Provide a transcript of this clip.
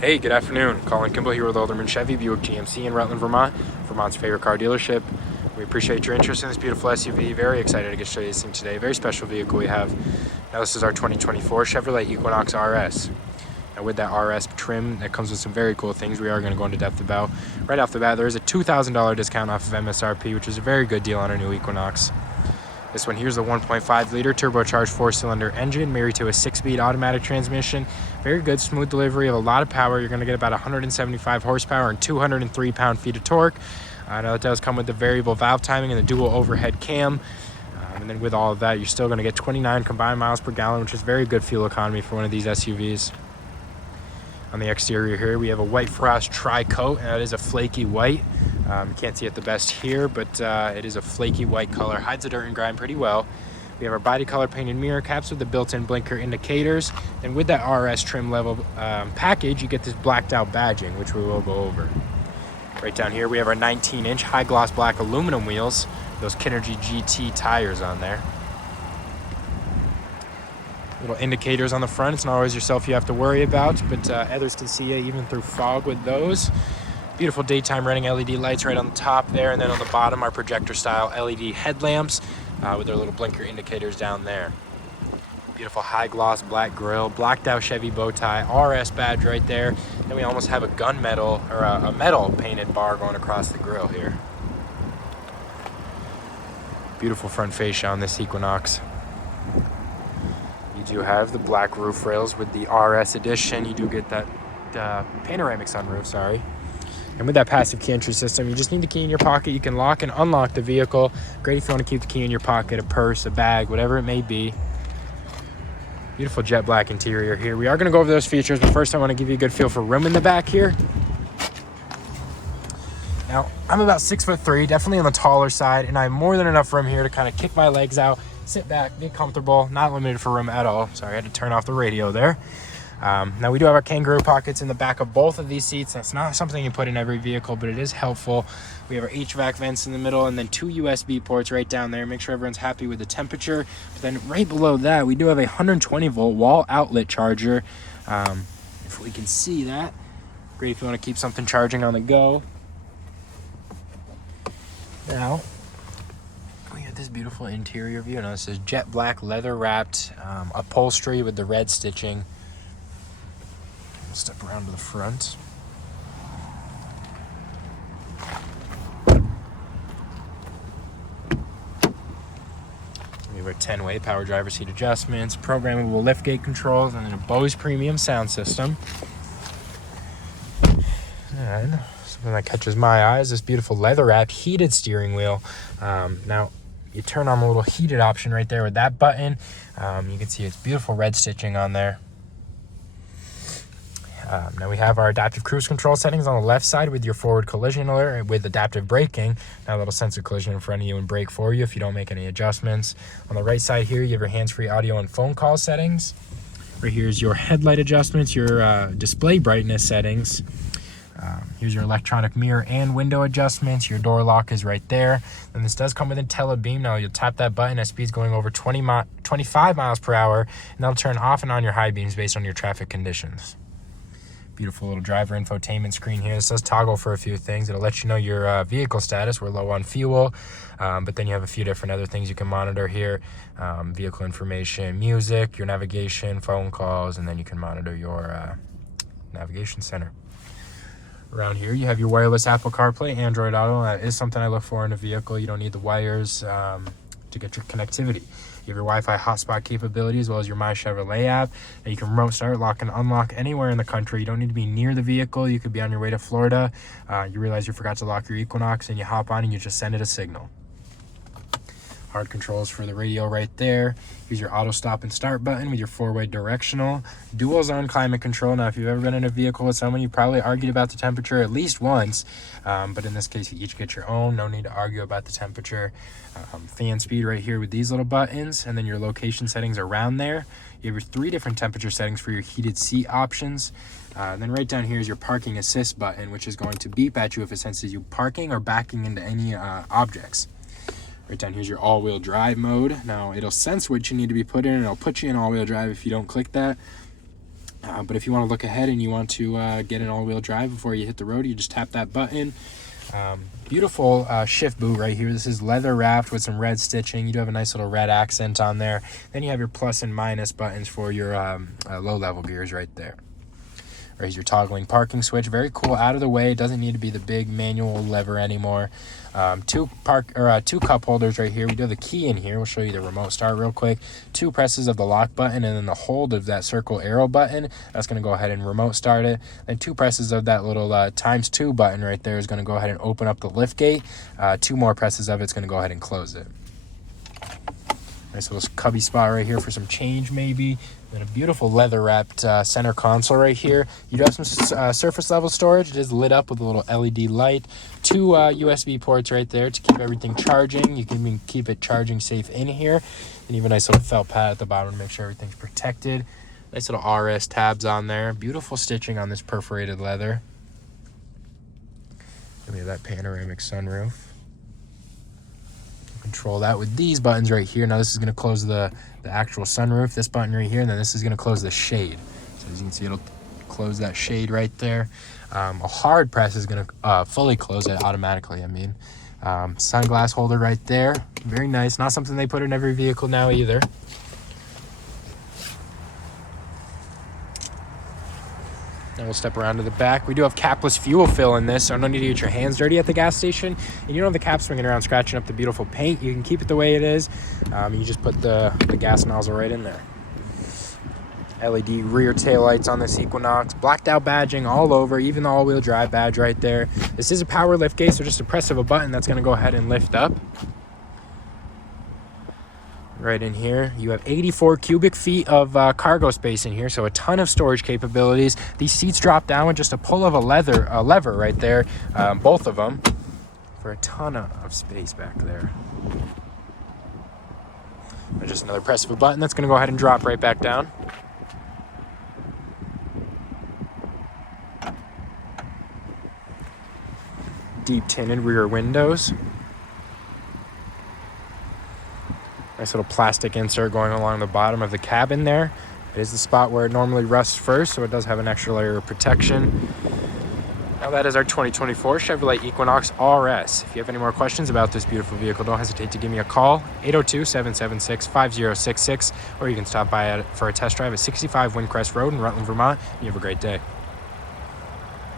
Hey, good afternoon. Colin Kimball here with Alderman Chevy, Buick GMC in Rutland, Vermont, Vermont's favorite car dealership. We appreciate your interest in this beautiful SUV. Very excited to get to show you this thing today. Very special vehicle we have. Now this is our 2024 Chevrolet Equinox RS. Now with that RS trim, that comes with some very cool things we are going to go into depth about. Right off the bat, there is a $2,000 discount off of MSRP, which is a very good deal on our new Equinox. This one here's a 1.5 liter turbocharged 4-cylinder engine married to a 6-speed automatic transmission. Very good, smooth delivery of a lot of power. You're going to get about 175 horsepower and 203 pound-feet of torque. Now it does come with the variable valve timing and the dual overhead cam. And then with all of that, you're still going to get 29 combined miles per gallon, which is very good fuel economy for one of these SUVs. On the exterior here, we have a white frost tri-coat, and that is a flaky white. You can't see it the best here, but it is a flaky white color. Hides the dirt and grime pretty well. We have our body color painted mirror caps with the built-in blinker indicators. And with that RS trim level package, you get this blacked out badging, which we will go over. Right down here, we have our 19-inch high gloss black aluminum wheels, those Kinergy GT tires on there. Little indicators on the front. It's not always yourself you have to worry about, but others can see you even through fog with those. Beautiful daytime running LED lights right on the top there, and then on the bottom our projector style LED headlamps with their little blinker indicators down there. Beautiful high gloss black grille, blacked out Chevy bow tie, RS badge right there. Then we almost have a gunmetal or a metal painted bar going across the grille here. Beautiful front fascia on this Equinox. You do have the black roof rails with the RS edition. You do get that panoramic sunroof, sorry. And with that passive key entry system, you just need the key in your pocket. You can lock and unlock the vehicle. Great if you want to keep the key in your pocket, a purse, a bag, whatever it may be. Beautiful jet black interior here. We are going to go over those features, but first I want to give you a good feel for room in the back here. Now, I'm about 6'3", definitely on the taller side, and I have more than enough room here to kind of kick my legs out, sit back, be comfortable, not limited for room at all. Sorry, I had to turn off the radio there. Now we do have our kangaroo pockets in the back of both of these seats. That's not something you put in every vehicle, but it is helpful. We have our HVAC vents in the middle and then 2 USB ports right down there. Make sure everyone's happy with the temperature. But then right below that, we do have a 120 volt wall outlet charger. If we can see that. Great if you want to keep something charging on the go. Now, we have this beautiful interior view. Now this is jet black leather wrapped upholstery with the red stitching. We'll step around to the front. We have our 10-way power driver seat adjustments, programmable liftgate controls, and then a Bose premium sound system. And something that catches my eye is this beautiful leather-wrapped heated steering wheel. Now, you turn on the little heated option right there with that button. You can see it's beautiful red stitching on there. Now we have our adaptive cruise control settings on the left side with your forward collision alert with adaptive braking. Now that'll sense a collision in front of you and brake for you if you don't make any adjustments. On the right side here, you have your hands-free audio and phone call settings. Right here is your headlight adjustments, your display brightness settings. Here's your electronic mirror and window adjustments. Your door lock is right there. And this does come with IntelliBeam. Now you'll tap that button at speeds going over 25 miles per hour, and that'll turn off and on your high beams based on your traffic conditions. Beautiful little driver infotainment screen here. This does toggle for a few things. It'll let you know your vehicle status. We're low on fuel, but then you have a few different other things you can monitor here. Vehicle information, music, your navigation, phone calls, and then you can monitor your navigation center. Around here, you have your wireless Apple CarPlay, Android Auto. That is something I look for in a vehicle. You don't need the wires to get your connectivity. You have your Wi-Fi hotspot capability as well as your My Chevrolet app. And you can remote start, lock, and unlock anywhere in the country. You don't need to be near the vehicle. You could be on your way to Florida. You realize you forgot to lock your Equinox, and you hop on and you just send it a signal. Hard controls for the radio right there. Here's your auto stop and start button with your 4-way directional. Dual zone climate control. Now, if you've ever been in a vehicle with someone, you probably argued about the temperature at least once. But in this case, you each get your own. No need to argue about the temperature. Fan speed right here with these little buttons. And then your location settings around there. You have your 3 different temperature settings for your heated seat options. Then right down here is your parking assist button, which is going to beep at you if it senses you parking or backing into any objects. Right down here's your all-wheel drive mode. Now it'll sense what you need to be put in, and it'll put you in all-wheel drive if you don't click that. But if you want to look ahead and you want to get an all-wheel drive before you hit the road, you just tap that button. Beautiful shift boot right here. This is leather wrapped with some red stitching. You do have a nice little red accent on there. Then you have your plus and minus buttons for your low-level gears right there. There's your toggling parking switch. Very cool. Out of the way. It doesn't need to be the big manual lever anymore. Two cup holders right here. We do have the key in here. We'll show you the remote start real quick. 2 presses of the lock button, and then the hold of that circle arrow button. That's going to go ahead and remote start it. Then 2 presses of that little ×2 button right there is going to go ahead and open up the lift gate. 2 more presses of it's going to go ahead and close it. Nice little cubby spot right here for some change maybe. Then a beautiful leather wrapped center console right here. You do have some surface level storage. It is lit up with a little LED light. 2 USB ports right there to keep everything charging. You can even keep it charging safe in here. And even a nice little felt pad at the bottom to make sure everything's protected. Nice little RS tabs on there. Beautiful stitching on this perforated leather. Then we have that panoramic sunroof. Control that with these buttons right here. Now this is going to close the actual sunroof, this button right here, and then this is going to close the shade. So as you can see, it'll close that shade right there. A hard press is going to fully close it automatically. I mean, sunglass holder right there. Very nice. Not something they put in every vehicle now either. And we'll step around to the back. We do have capless fuel fill in this, so no need to get your hands dirty at the gas station. And you don't have the cap swinging around scratching up the beautiful paint. You can keep it the way it is. You just put the gas nozzle right in there. LED rear tail lights on this Equinox. Blacked out badging all over, even the all-wheel drive badge right there. This is a power lift gate, so just a press of a button that's going to go ahead and lift up. Right in here, you have 84 cubic feet of cargo space in here, so a ton of storage capabilities. These seats drop down with just a pull of a lever right there, both of them, for a ton of space back there. And just another press of a button that's going to go ahead and drop right back down. Deep tinted rear windows. Nice little plastic insert going along the bottom of the cabin there. It is the spot where it normally rusts first, so it does have an extra layer of protection. Now that is our 2024 Chevrolet Equinox RS. If you have any more questions about this beautiful vehicle, don't hesitate to give me a call, 802-776-5066, or you can stop by for a test drive at 65 Windcrest Road in Rutland, Vermont. You have a great day.